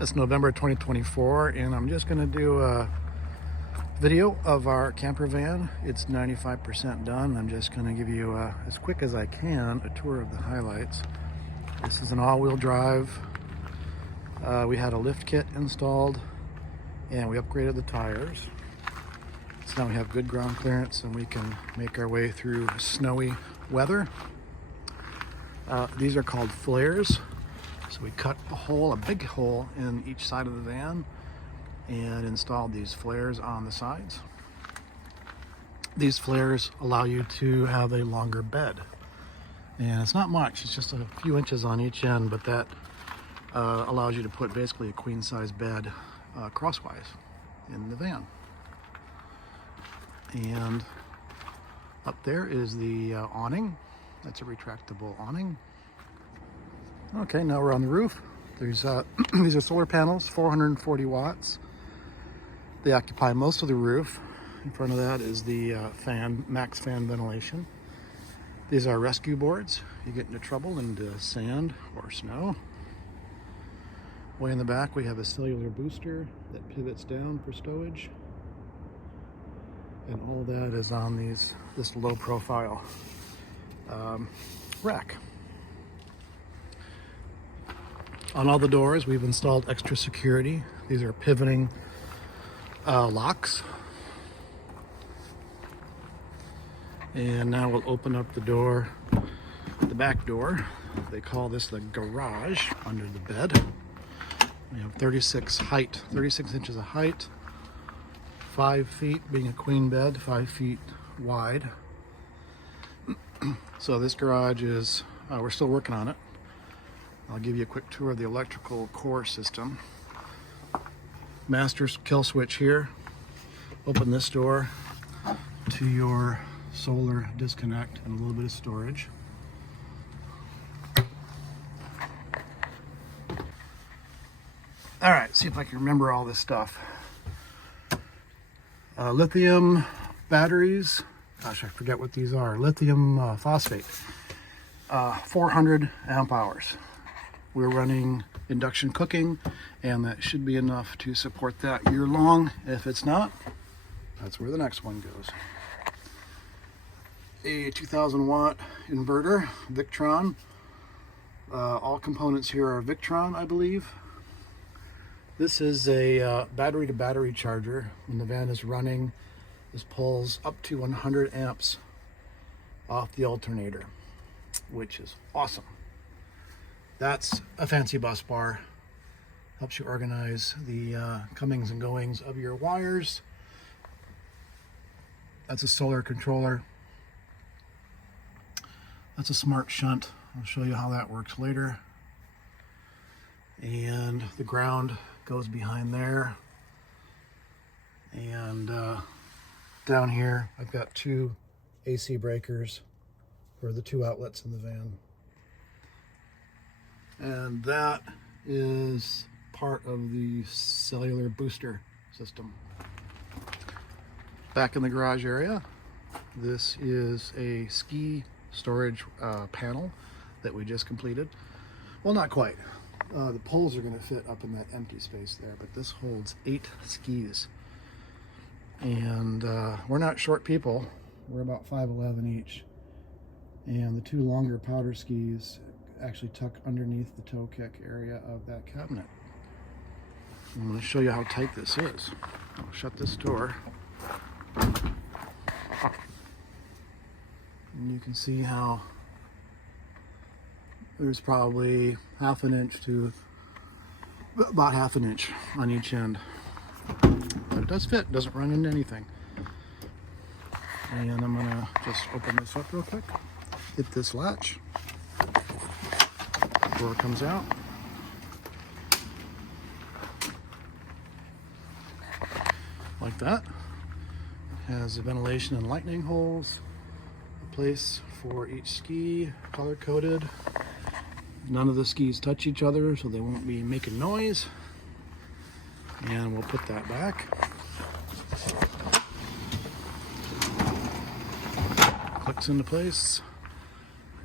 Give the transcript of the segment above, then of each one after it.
It's November 2024, and I'm just going to do a video of our camper van. It's 95% done. I'm just going to give you, as quick as I can, a tour of the highlights. This is an all-wheel drive. We had a lift kit installed, and we upgraded the tires. So now we have good ground clearance, and we can make our way through snowy weather. These are called flares. So we cut a hole, a big hole in each side of the van, and installed these flares on the sides. These flares allow you to have a longer bed. And it's not much, it's just a few inches on each end, but that allows you to put basically a queen size bed crosswise in the van. And up there is the awning. That's a retractable awning. Okay, now we're on the roof. There's these are solar panels, 440 watts. They occupy most of the roof. In front of that is the fan, max fan ventilation. These are rescue boards. You get into trouble, into sand or snow. Way in the back we have a cellular booster that pivots down for stowage. And all that is on this low profile rack. On all the doors, we've installed extra security. These are pivoting locks. And now we'll open up the door, the back door. They call this the garage under the bed. We have 36 inches of height, 5 feet being a queen bed, 5 feet wide. So this garage is, we're still working on it. I'll give you a quick tour of the electrical core system. Master kill switch here. Open this door to your solar disconnect and a little bit of storage. All right, see if I can remember all this stuff. Lithium batteries. Gosh, I forget what these are. Lithium phosphate. 400 amp hours. We're running induction cooking, and that should be enough to support that year long. If it's not, that's where the next one goes. A 2000 watt inverter, Victron. All components here are Victron, I believe. This is a battery to battery charger. When the van is running, this pulls up to 100 amps off the alternator, which is awesome. That's a fancy bus bar. Helps you organize the comings and goings of your wires. That's a solar controller. That's a smart shunt. I'll show you how that works later. And the ground goes behind there. And down here, I've got 2 AC breakers for the 2 outlets in the van. And that is part of the cellular booster system. Back in the garage area, this is a ski storage panel that we just completed. Well, not quite. The poles are going to fit up in that empty space there, but this holds 8 skis. And we're not short people. We're about 5'11" each. And the 2 longer powder skis actually tuck underneath the toe kick area of that cabinet. I'm going to show you how tight this is. I'll shut this door. And you can see how there's probably half an inch to about half an inch on each end. But it does fit, it doesn't run into anything. And I'm going to just open this up real quick. Hit this latch. Door comes out. Like that. It has the ventilation and lightning holes. A place for each ski, color coded. None of the skis touch each other, so they won't be making noise. And we'll put that back. Clicks into place.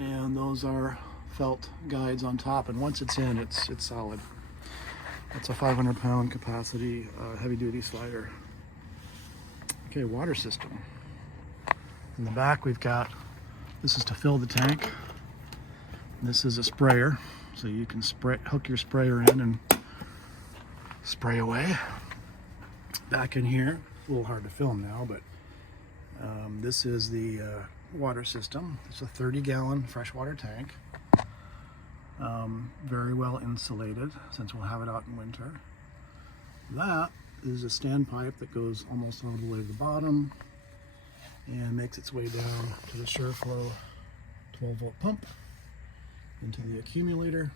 And those are felt guides on top, and once it's in, it's solid. That's a 500-pound capacity heavy-duty slider. Okay, water system. In the back we've got, this is to fill the tank. This is a sprayer, so you can hook your sprayer in and spray away. Back in here, a little hard to film now, but this is the water system. It's a 30-gallon freshwater tank. Very well insulated since we'll have it out in winter. That is a standpipe that goes almost all the way to the bottom and makes its way down to the SureFlow 12-volt pump into the accumulator.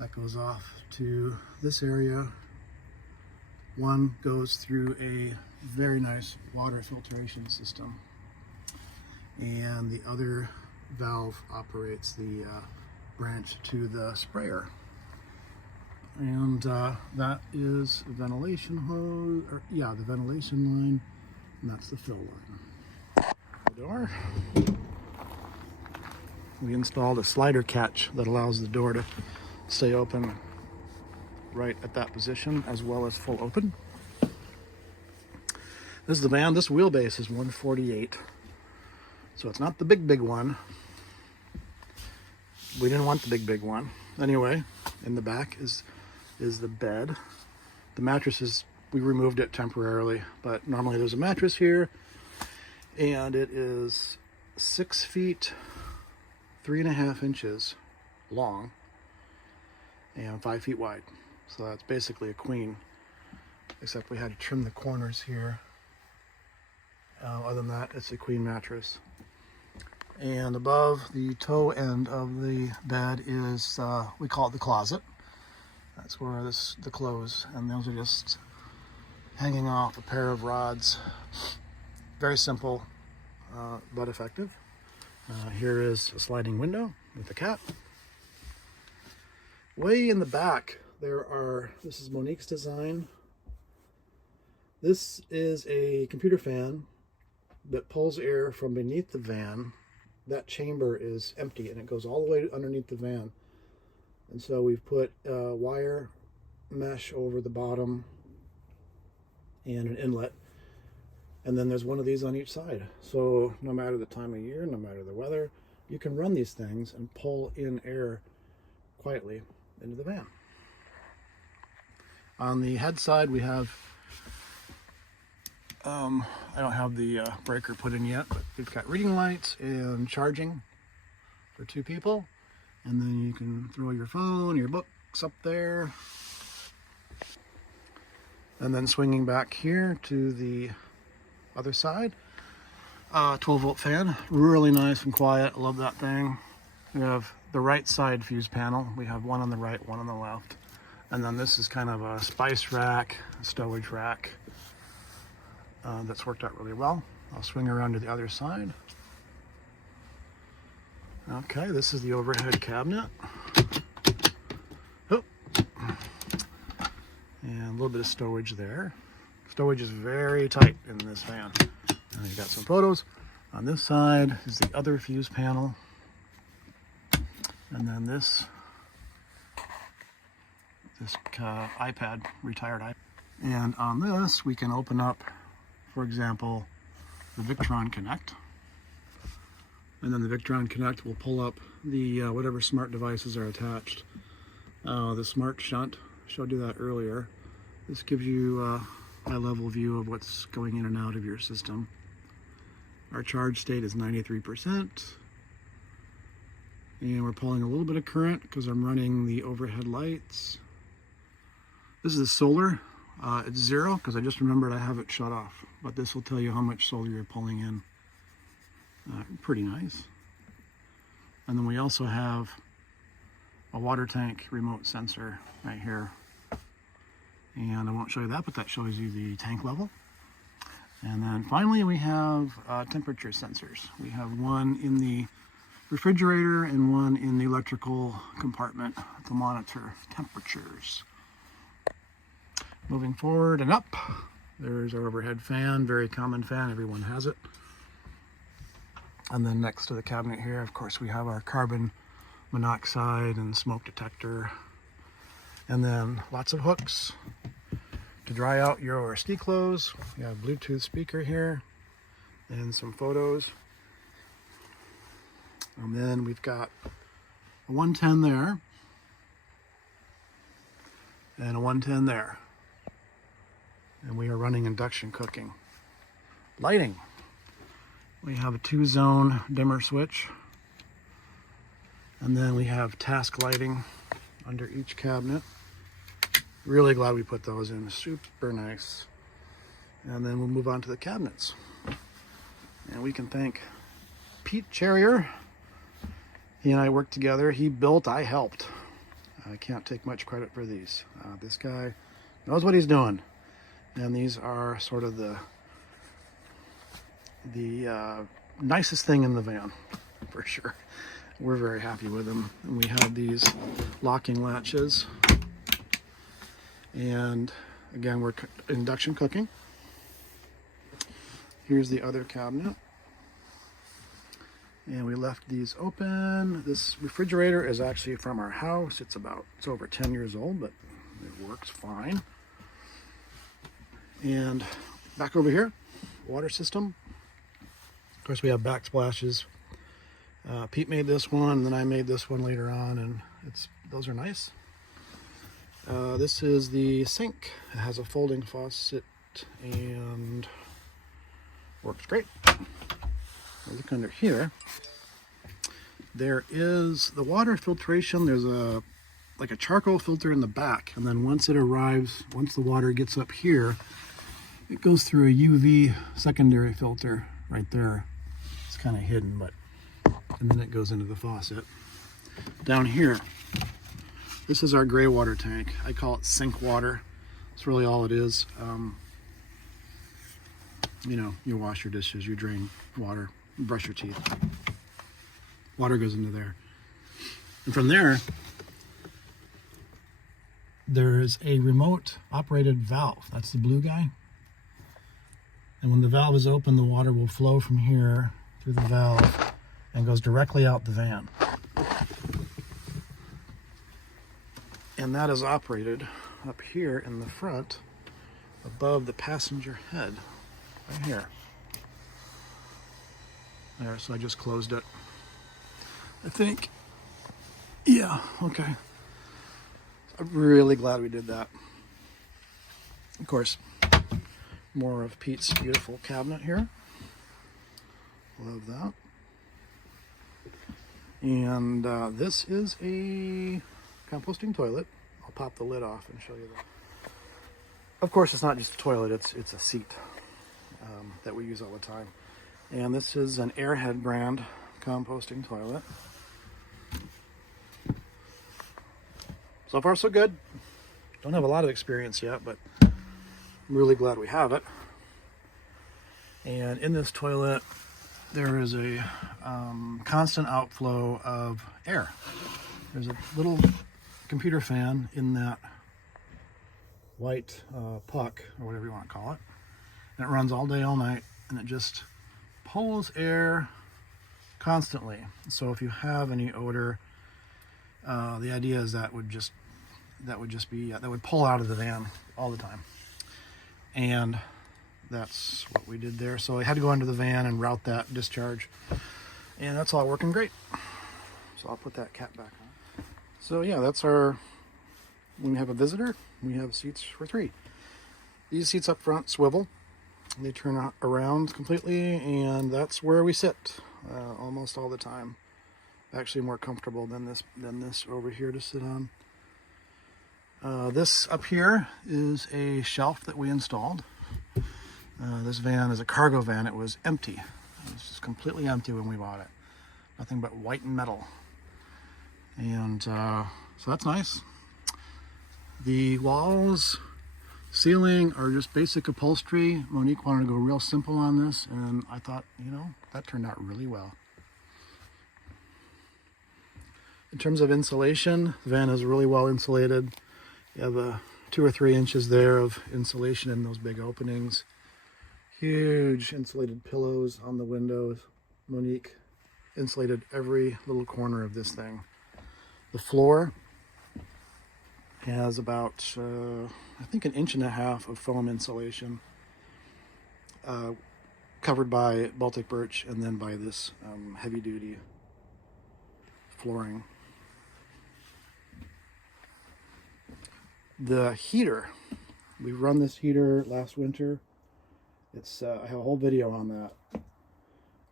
That goes off to this area. One goes through a very nice water filtration system, and the other valve operates the branch to the sprayer. And that is a ventilation hose, or yeah, the ventilation line, and that's the fill line. The door. We installed a slider catch that allows the door to stay open right at that position, as well as full open. This is the van. This wheelbase is 148, so it's not the big one. We didn't want the big one. Anyway, in the back is the bed. The mattresses, we removed it temporarily, but normally there's a mattress here, and it is 6 feet 3.5 inches long and 5 feet wide. So that's basically a queen, except we had to trim the corners here. Other than that, it's a queen mattress. And above the toe end of the bed is, we call it the closet. That's where the clothes, and those are just hanging off a pair of rods. Very simple, but effective. Here is a sliding window with a cat. Way in the back, this is Monique's design. This is a computer fan that pulls air from beneath the van. That chamber is empty and it goes all the way underneath the van. And so we've put a wire mesh over the bottom and an inlet. And then there's one of these on each side. So no matter the time of year, no matter the weather, you can run these things and pull in air quietly into the van. On the head side, we have, I don't have the breaker put in yet, but we've got reading lights and charging for 2 people. And then you can throw your phone, your books up there. And then swinging back here to the other side, 12-volt fan, really nice and quiet. I love that thing. We have the right side fuse panel. We have one on the right, one on the left. And then this is kind of a spice rack, a stowage rack that's worked out really well. I'll swing around to the other side. Okay, this is the overhead cabinet. Oh. And a little bit of stowage there. Stowage is very tight in this van. And you got some photos. On this side is the other fuse panel. And then this iPad, retired iPad. And on this, we can open up, for example, the Victron Connect. And then the Victron Connect will pull up the whatever smart devices are attached. The Smart Shunt, showed you that earlier. This gives you a high-level view of what's going in and out of your system. Our charge state is 93%. And we're pulling a little bit of current because I'm running the overhead lights. This is solar. It's 0 because I just remembered I have it shut off. But this will tell you how much solar you're pulling in. Pretty nice. And then we also have a water tank remote sensor right here. And I won't show you that, but that shows you the tank level. And then finally we have temperature sensors. We have one in the refrigerator and one in the electrical compartment to monitor temperatures. Moving forward and up, there's our overhead fan, very common fan, everyone has it. And then next to the cabinet here, of course, we have our carbon monoxide and smoke detector. And then lots of hooks to dry out your ski clothes. We have a Bluetooth speaker here and some photos. And then we've got a 110 there and a 110 there. And we are running induction cooking. Lighting. We have a 2-zone dimmer switch. And then we have task lighting under each cabinet. Really glad we put those in, super nice. And then we'll move on to the cabinets. And we can thank Pete Cherrier. He and I worked together. He built, I helped. I can't take much credit for these. This guy knows what he's doing. And these are sort of the nicest thing in the van, for sure. We're very happy with them. And we have these locking latches. And again, we're induction cooking. Here's the other cabinet. And we left these open. This refrigerator is actually from our house. It's over 10 years old, but it works fine. And back over here, water system. Of course, we have backsplashes. Pete made this one, and then I made this one later on, and those are nice. This is the sink. It has a folding faucet and works great. Look under here. There is the water filtration. There's like a charcoal filter in the back, and then once the water gets up here, it goes through a UV secondary filter right there. It's kind of hidden, and then it goes into the faucet. Down here, this is our gray water tank. I call it sink water. It's really all it is. You wash your dishes, you drain water, brush your teeth. Water goes into there. And from there, there's a remote operated valve. That's the blue guy. And when the valve is open, the water will flow from here through the valve and goes directly out the van. And that is operated up here in the front above the passenger head, right here. There, so I just closed it. I think, yeah, okay. I'm really glad we did that. Of course, more of Pete's beautiful cabinet here. Love that. And this is a composting toilet. I'll pop the lid off and show you that. Of course, it's not just a toilet, it's a seat that we use all the time. And this is an Airhead brand composting toilet. So far, so good. Don't have a lot of experience yet, but I'm really glad we have it. And in this toilet, there is a constant outflow of air. There's a little computer fan in that white puck, or whatever you want to call it. And it runs all day, all night, and it just pulls air constantly. So if you have any odor, the idea is that would pull out of the van all the time. And that's what we did there. So I had to go into the van and route that discharge, and that's all working great. So I'll put that cap back on. So yeah, that's when we have a visitor, we have seats for 3. These seats up front swivel. They turn around completely, and that's where we sit almost all the time. Actually more comfortable than this over here to sit on. This up here is a shelf that we installed. This van is a cargo van. It was empty. It was just completely empty when we bought it. Nothing but white metal. And so that's nice. The walls, ceiling are just basic upholstery. Monique wanted to go real simple on this, and I thought, that turned out really well. In terms of insulation, the van is really well insulated. You have 2 or 3 inches there of insulation in those big openings. Huge insulated pillows on the windows. Monique insulated every little corner of this thing. The floor has about, I think, 1.5 inches of foam insulation, covered by Baltic birch and then by this heavy-duty flooring. The heater, we run this heater last winter. It's I have a whole video on that,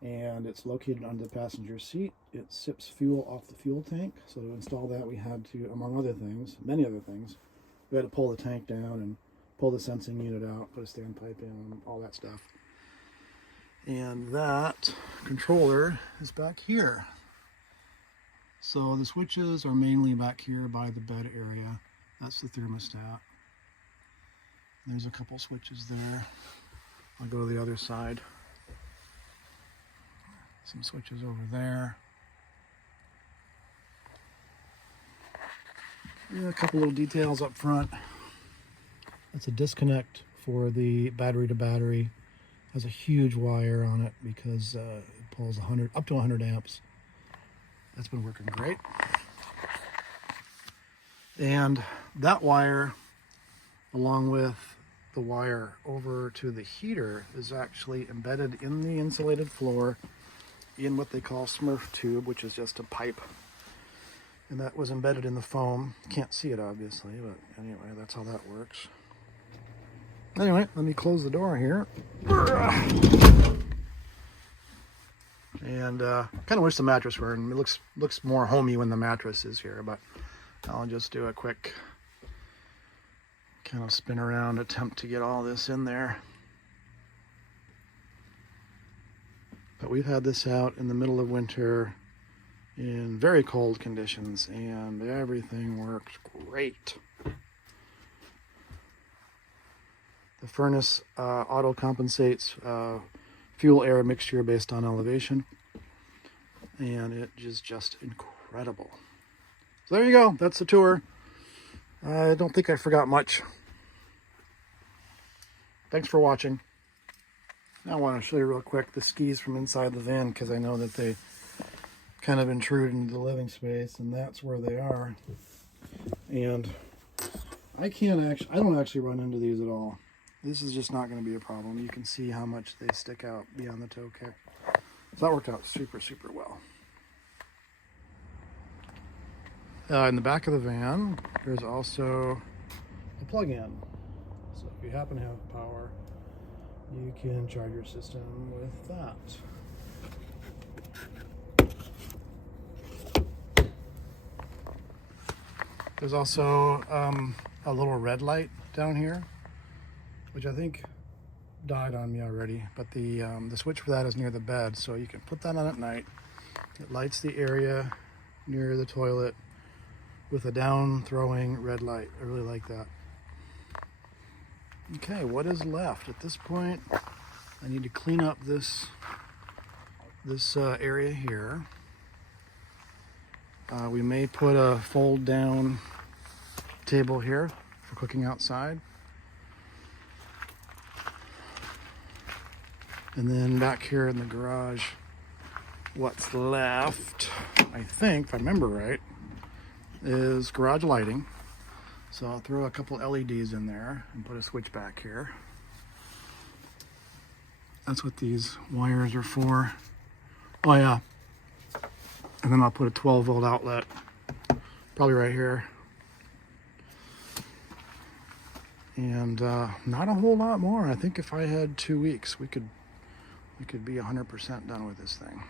and it's located under the passenger seat. It sips fuel off the fuel tank. So to install that, we had to, among other things, many other things, we had to pull the tank down and pull the sensing unit out, put a standpipe in, all that stuff. And that controller is back here. So the switches are mainly back here by the bed area. That's the thermostat. There's a couple switches there. I'll go to the other side. Some switches over there. Yeah, a couple little details up front. That's a disconnect for the battery to battery. Has a huge wire on it because it pulls up to 100 amps. That's been working great. And that wire, along with the wire over to the heater, is actually embedded in the insulated floor in what they call Smurf tube, which is just a pipe. And that was embedded in the foam. Can't see it obviously, but anyway, that's how that works. Anyway, let me close the door here. And kind of wish the mattress were, and it looks more homey when the mattress is here, but I'll just do a quick kind of spin around attempt to get all this in there. But we've had this out in the middle of winter in very cold conditions, and everything works great. The furnace auto compensates fuel air mixture based on elevation, and it is just incredible. So there you go, that's the tour. I don't think I forgot much. Thanks for watching. Now I want to show you real quick the skis from inside the van, because I know that they kind of intrude into the living space, and that's where they are. And I don't actually run into these at all. This is just not going to be a problem. You can see how much they stick out beyond the toe kick. So that worked out super, super well. In the back of the van, there's also a plug-in. So if you happen to have power, you can charge your system with that. There's also a little red light down here, which I think died on me already, but the switch for that is near the bed, so you can put that on at night. It lights the area near the toilet with a down throwing red light. I really like that. Okay, what is left? At this point, I need to clean up this area here. We may put a fold down table here for cooking outside. And then back here in the garage, what's left, I think, if I remember right, is garage lighting. So I'll throw a couple LEDs in there and put a switch back here. That's what these wires are for. Oh yeah. And then I'll put a 12-volt outlet, probably right here. And not a whole lot more. I think if I had 2 weeks, we could be 100% done with this thing.